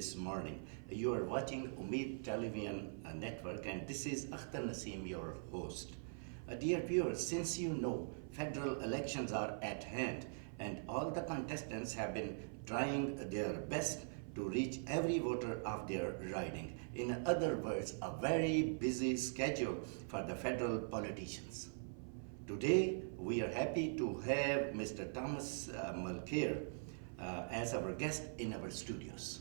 this morning. You are watching Umeed Television Network, and this is Akhtar Naseem, your host. Dear viewers, since you know federal elections are at hand and all the contestants have been trying their best to reach every voter of their riding. In other words, a very busy schedule for the federal politicians. Today, we are happy to have Mr. Thomas Mulcair as our guest in our studios.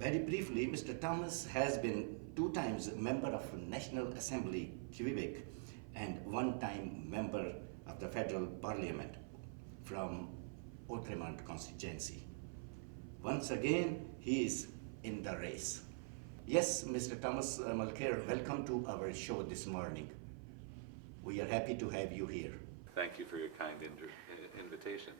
Very briefly, Mr. Thomas has been 2 times member of National Assembly, Quebec, and 1 time member of the federal parliament from Outremont constituency. Once again, he is in the race. Yes, Mr. Thomas Mulcair, welcome to our show this morning. We are happy to have you here. Thank you for your kind invitation.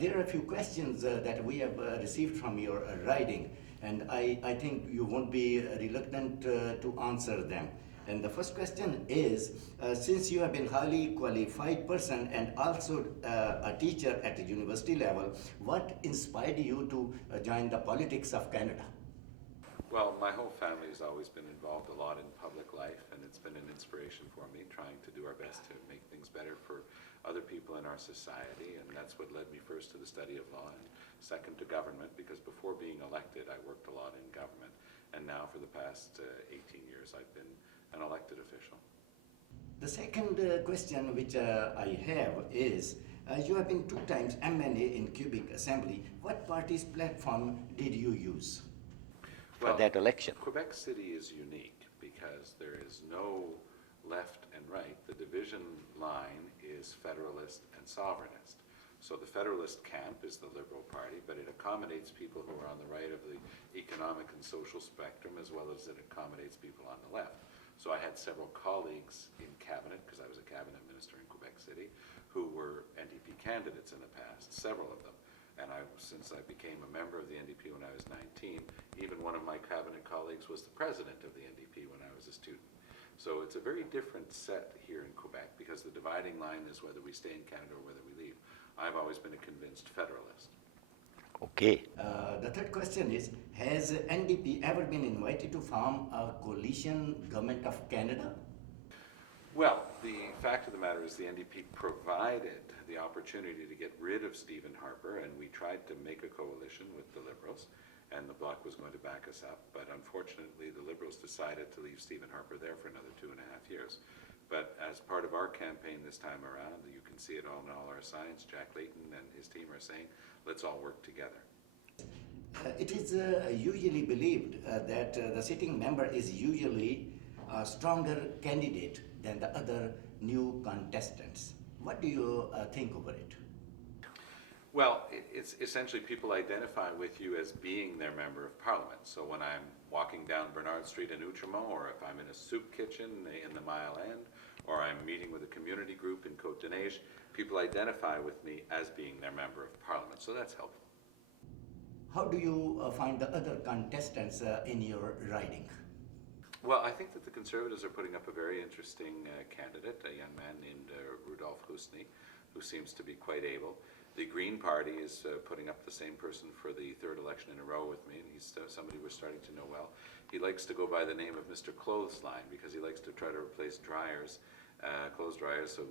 There are a few questions that we have received from your riding, and I think you won't be reluctant to answer them. And the first question is, since you have been highly qualified person and also a teacher at the university level, what inspired you to join the politics of Canada? Well, my whole family has always been involved a lot in public life, and it's been an inspiration for me, trying to do our best to make things better for other people in our society, and that's what led me first to the study of law and second to government, because before being elected I worked a lot in government, and now for the past 18 years I've been an elected official. The second question which I have is, you have been 2 times MNA in Quebec Assembly. What party's platform did you use for that election? Quebec City is unique because there is no left and right. The division line is federalist and sovereignist. So the federalist camp is the Liberal Party, but it accommodates people who are on the right of the economic and social spectrum, as well as it accommodates people on the left. So I had several colleagues in cabinet, because I was a cabinet minister in Quebec City, who were NDP candidates in the past, several of them. And since I became a member of the NDP when I was 19, even one of my cabinet colleagues was the president of the NDP when I was a student. So it's a very different set here in Quebec, because the dividing line is whether we stay in Canada or whether we leave. I've always been a convinced federalist. Okay. The third question is, has NDP ever been invited to form a coalition government of Canada? Well, the fact of the matter is the NDP provided the opportunity to get rid of Stephen Harper, and we tried to make a coalition with the Liberals, and the Bloc was going to back us up, but unfortunately the Liberals decided to leave Stephen Harper there for another 2.5 years. But as part of our campaign this time around, you can see it all in all our signs, Jack Layton and his team are saying, let's all work together. It is usually believed that the sitting member is usually a stronger candidate than the other new contestants. What do you think over it? Well, it's essentially people identify with you as being their member of parliament. So when I'm walking down Bernard Street in Outremont, or if I'm in a soup kitchen in the Mile End, or I'm meeting with a community group in Côte-de-Neige, people identify with me as being their member of parliament. So that's helpful. How do you find the other contestants in your riding? Well, I think that the Conservatives are putting up a very interesting candidate, a young man named Rudolph Husny, who seems to be quite able. The Green Party is putting up the same person for the 3rd election in a row with me, and he's somebody we're starting to know well. He likes to go by the name of Mr. Clothesline because he likes to try to replace dryers, clothes dryers, so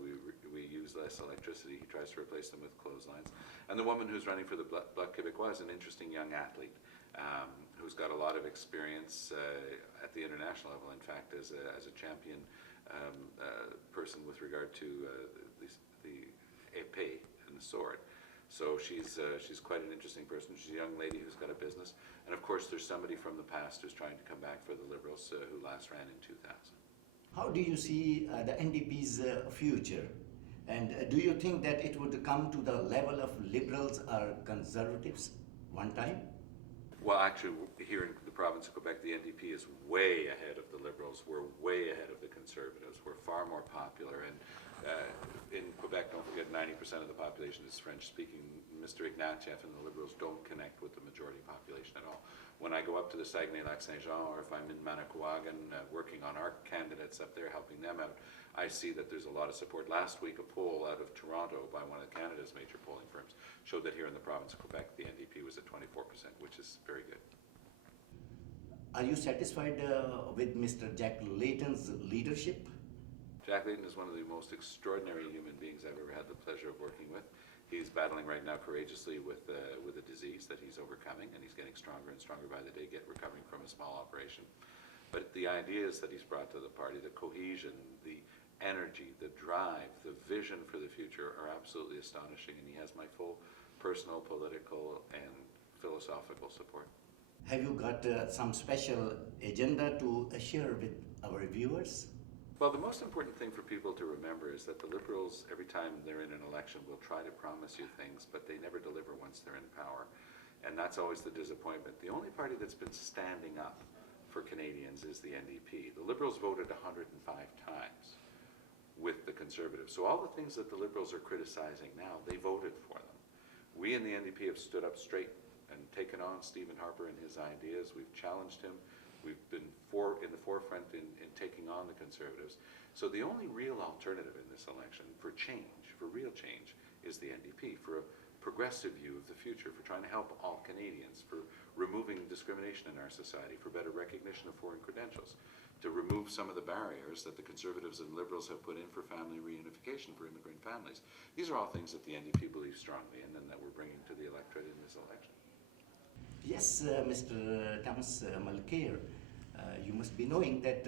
we use less electricity. He tries to replace them with clotheslines. And the woman who's running for the Bloc Québécois is an interesting young athlete who's got a lot of experience at the international level, in fact, as a champion person with regard to the épée and the sword. So she's quite an interesting person. She's a young lady who's got a business. And of course there's somebody from the past who's trying to come back for the Liberals who last ran in 2000. How do you see the NDP's future? And do you think that it would come to the level of Liberals or Conservatives one time? Well, actually, here in the province of Quebec, the NDP is way ahead of the Liberals. We're way ahead of the Conservatives. We're far more popular. And in Quebec, don't forget, 90% of the population is French-speaking. Mr. Ignatieff and the Liberals don't connect with the majority population at all. When I go up to the Saguenay-Lac-Saint-Jean, or if I'm in Manicouagan working on our candidates up there, helping them out, I see that there's a lot of support. Last week, a poll out of Toronto by one of Canada's major polling firms showed that here in the province of Quebec, the NDP was at 24%, which is very good. Are you satisfied with Mr. Jack Layton's leadership? Jack Layton is one of the most extraordinary human beings I've ever had the pleasure of working with. He's battling right now courageously with a disease that he's overcoming, and he's getting stronger and stronger by the day, recovering from a small operation. But the ideas that he's brought to the party, the cohesion, the energy, the drive, the vision for the future are absolutely astonishing, and he has my full personal, political, and philosophical support. Have you got some special agenda to share with our viewers? Well, the most important thing for people to remember is that the Liberals, every time they're in an election, will try to promise you things, but they never deliver once they're in power. And that's always the disappointment. The only party that's been standing up for Canadians is the NDP. The Liberals voted 105 times with the Conservatives. So all the things that the Liberals are criticizing now, they voted for them. We in the NDP have stood up straight and taken on Stephen Harper and his ideas. We've challenged him. We've been in the forefront in taking on the Conservatives. So the only real alternative in this election for change, for real change, is the NDP, for a progressive view of the future, for trying to help all Canadians, for removing discrimination in our society, for better recognition of foreign credentials, to remove some of the barriers that the Conservatives and Liberals have put in for family reunification for immigrant families. These are all things that the NDP believes strongly in and that we're bringing to the electorate in this election. Yes, Mr. Thomas Mulcair, you must be knowing that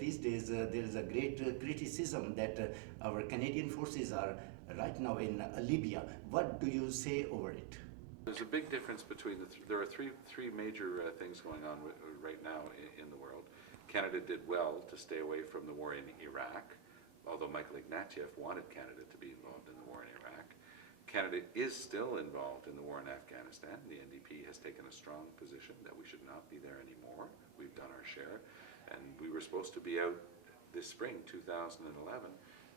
these days there is a great criticism that our Canadian forces are right now in Libya. What do you say over it? There's a big difference between there are three major things going on right now in the world. Canada did well to stay away from the war in Iraq, although Michael Ignatieff wanted Canada to be involved in the war in Iraq. Canada is still involved in the war in Afghanistan. The NDP has taken a strong position that we should not be there anymore. We've done our share, and we were supposed to be out this spring, 2011,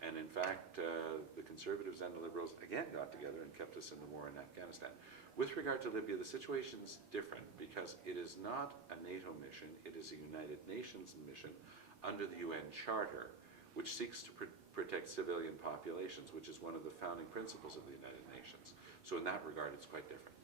and in fact, the Conservatives and the Liberals again got together and kept us in the war in Afghanistan. With regard to Libya, the situation's different because it is not a NATO mission, it is a United Nations mission under the UN Charter, which seeks to protect civilian populations, which is one of the founding principles of the United Nations. So in that regard, it's quite different.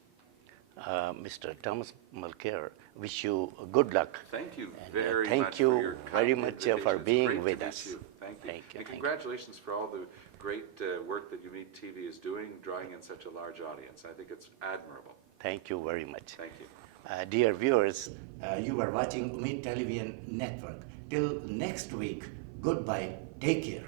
Mr. Thomas Mulcair, wish you good luck. Thank you And, very much. thank you for your very kind much invitation. for It's being great to with meet us. you. Thank you. Thank you, And thank you. congratulations for all the great work that Meet TV is doing, drawing in such a large audience. I think it's admirable. Thank you very much. Thank you. Dear viewers, you are watching Meet Television Network. Till next week, goodbye, take care.